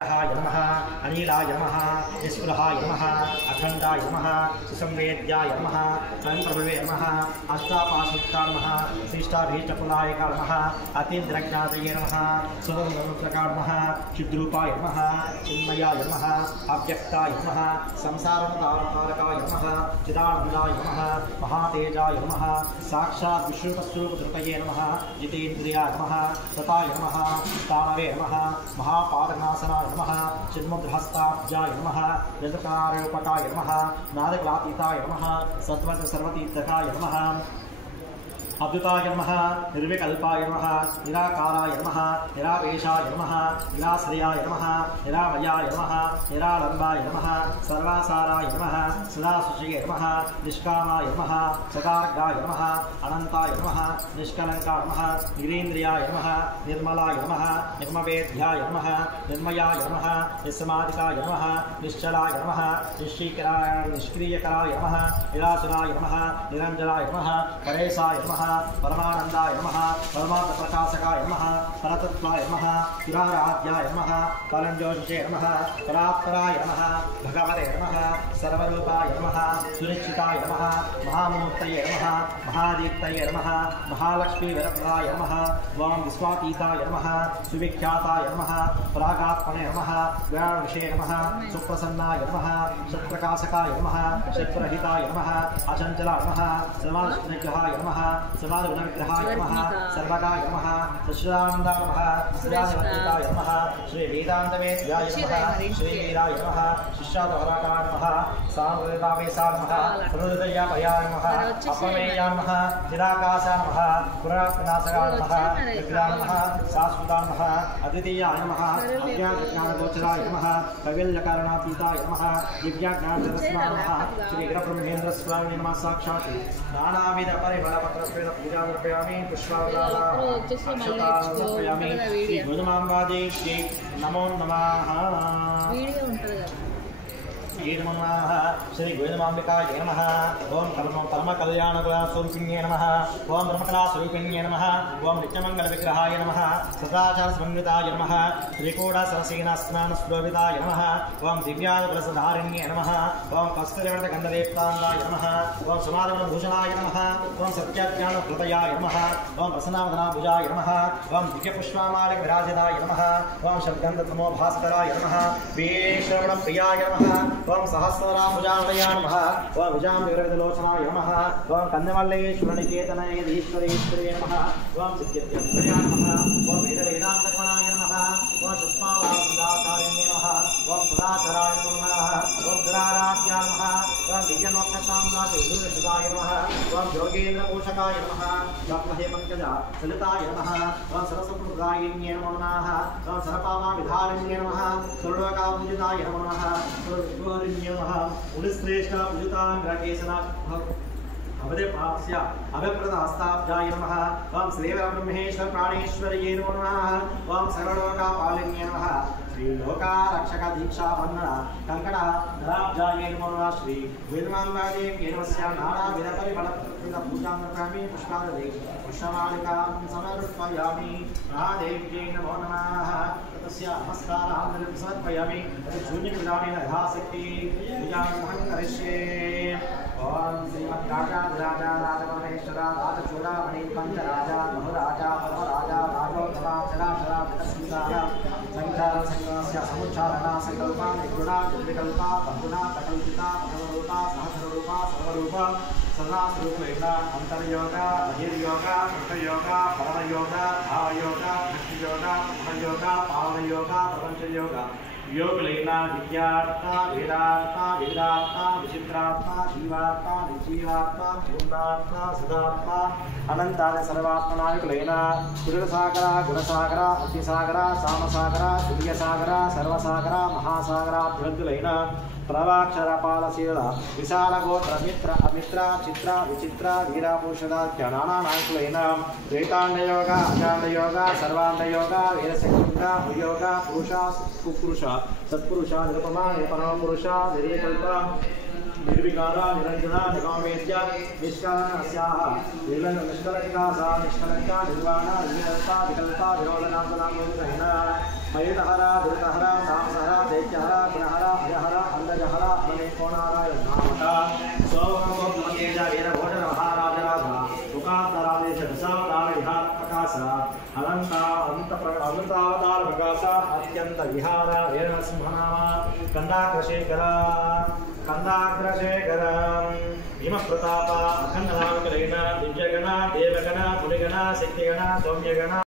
नमः अनिलाय नमः निस्पृहाय नमः अखण्डाय नमः सुसंवेद्याय नमः स्वयंप्रभवे नमः अष्टापाशुक्ताय नमः शिष्टाभीष्टफलायकाय नमः अतीन्द्रज्ञातये नमः सुरनुत्रकाय नमः चिद्रूपाय नमः चिन्मयाय नमः अव्यक्ताय नमः संसारकारकाय नमः चिदानन्दाय नमः महातेजाय नमः साक्षात् विश्वस्वरूपधृतये नमः जितेन्द्रियाय नमः तथाय नमः स्थानवे नमः महापादनासनाय नमः चिन्मुद्रहस्ताब्जाय नमः रजकारोपकाय नमः नादग्लातीताय नमः सर्वतीर्थकाय नमः अद्भुताय नमः निर्विकल्पाय नमः निराकाराय नमः निरावेशाय नमः निराश्रयाय नमः निरामयाय नमः निरालम्बाय नमः सर्वासाराय नमः सदाशुचये नमः निष्कामाय नमः सदार्गाय नमः अनन्ताय नमः निष्कलङ्काय नमः गिरीन्द्रियाय नमः निर्मलाय नमः निर्मवेद्याय नमः निर्मयाय नमः निस्समाधिकाय नमः निश्चलाय नमः निष्क्रियकराय नमः निराचराय नमः निरञ्जनाय नमः परेशाय नमः परमानंदाय नमः परमात्म प्रकाशकाय नमः परतत्वाय नमः चिराराध्याय नमः कलंजोषे नमः परात्पराय नमः भगवते नमः सर्वरूपाय नमः सुनिश्चिताय नमः महामूर्तये नमः महादीप्तये नमः महालक्ष्मी वरप्रदाय नमः वां विश्वातीताय नमः सुविख्याताय नमः परागात्मने नमः व्याविषे नमः सुप्रसन्नाय नमः सत्प्रकाशकाय नमः सत्प्रहिताय नमः अचंचलाय नमः सर्वालक्ष्मीग्रहाय नमः सर्वानुग्रहाय नमः सर्वगाय नमः सच्चिदानन्दाय नमः श्रीराजवन्दिताय नमः श्री वेदान्तवेद्याय नमः श्री वीराय नमः शिष्यादवराकाय नमः सामवेदावेशाय नमः प्रहृदयाभयाय नमः अपमेयाय नमः निराकाशाय नमः पुराणाशकाय नमः विग्रहाय नमः शाश्वताय नमः अद्वितीयाय नमः अज्ञानगोचराय नमः कविल्यकारणातीताय नमः दिव्याज्ञानजलस्वाय नमः श्री वीरब्रह्मेन्द्रस्वामिने नमः साक्षात् नानाविध परिमलपत्रस्वेन पूजामर्पयामि पुष्पावृतामर्पयामि श्री गुरुमाम्बादेवी नमो नमः श्री गोविंदमांबिकाय नमः ओं परम कल्याण स्वरूपिण्ये नमः ओं ब्रह्मकला स्वरूपिण्ये नमः ओं नित्यमंगल विग्रहाय नमः सदाचार समन्विताय नमः त्रिकोण सरसेना स्नान स्लोभिताय नमः ओं दिव्याय प्रसधारिण्ये नमः ओं कस्तूरिवर्त गंधलेप्तांगाय नमः ओं समाधवन भूषणाय नमः ओं सत्याज्ञान हृदयाय नमः ओं प्रसन्नावधनाभुजाय नमः ओं दिव्यपुष्पामाल विराजिताय नमः ओं शब्दगंधतमो भास्कराय नमः वेश्रवण प्रियाय नमः ओं सहस्राभुजालयाय नमः ओं भुजाम्बिविरविदलोचनाय नमः ओं कन्यवल्लेश्वरनिकेतनयेश्वरेश्वरे नमः ओं सिद्ध्यर्थयाय नमः ओं वेदवेदान्तगमनाय नमः ओं चत्वाराकारिण्ये नमः ओं सदाचराय नमः ओं सुराराध्याय नमः ओं दिव्यमोक्षसाम्राज्यविदुरसुताय नमः ओं योगेन्द्रपोषकाय नमः रत्नहे पंकजा सलिताय नमः ओं सरस्वतीगायिन्ये नमो नमः ओं सरपावाविधारिण्ये नमः सर्वलोकापूजिताय नमो नमः मुनिश्रेष्ठ पूजितांग्रकेशना अवधे पास्य अभिप्रदहस्ताब्जाय नमः ओं श्रीवीरब्रह्मेश्वर प्राणेश्वर्ये नमो नमः ओं सर्वलोकापालिन्ये नमः श्रीलोका रक्षक दीक्षा बंधना कंकण धराब्जाय नमो नमः श्री वेदमांबादेवी नमस्या नानाविध परिमल पूजामर्पयामि पुष्पावृते पुष्पमालिकां समर्पयामि महादेव्यै नमो नमः तस्य नमस्कारान् समर्पयामि शून्यकृतानि यथाशक्ति पूजामहं करिष्ये ओं श्रीमद्राजाधिराजा राजपरमेश्वरा राजचूडामणि पंचराजा बहुराजा परमराजा राजोत्तमाक्षराक्षरा विकसिताः संख्यार संगमस्य समुच्चारणा संकल्पा निर्गुणा निर्विकल्पा बहुगुणा प्रकल्पिता प्रथमरूपा सहस्ररूपा सर्वरूपा सदास्वरूपेण अंतर्योगा बहिर्योगा कृतयोगा परमयोगा भावयोगा भक्तियोगा ब्रह्मयोगा पावनयोगा प्रपंचयोगा योगलीना विद्यात्मा वेदात्मा वेदात्मा विचित्रात्मा जीवात्मा निर्जीवात्मा पूर्णात्मा सदात्मा अनंतानि सर्वात्मनायुक्लेन गुरुसागरा गुणसागरा अतिसागरा सामसागरा सूर्यसागरा सर्वसागरा महासागराभ्यर्जुलेन प्रवाक्षरपालशील विशालगोत्र मित्र अमित्र चित्र विचित्र वीरापुरुषदाख्य नानानायकुलेन द्वैताण्डयोग अजाण्डयोग सर्वाण्डयोग वीरशक्तिंग भूयोग पुरुष कुपुरुष सत्पुरुष निरुपमा परमपुरुष निर्विकल्प निर्विकारा निरंजना निगमवेद्य निष्कलनस्याः निष्कलनिकासा निष्कलंका निर्वाणा निर्विकल्पा विकल्पा विरोधनाशनामोग्रहेण मयितहरा धृतहरा वेद वीरभोजन महाराज राजा मुखान्तरादेश दशावतार विहार प्रकाश अनंतावतार प्रकाश अत्यंत विहार वीर सिंहनाम कंदाग्रशेखर भीमप्रताप अखंडनामकलेन दिव्यगण देवगण पुलिगण शक्तिगण सौम्यगण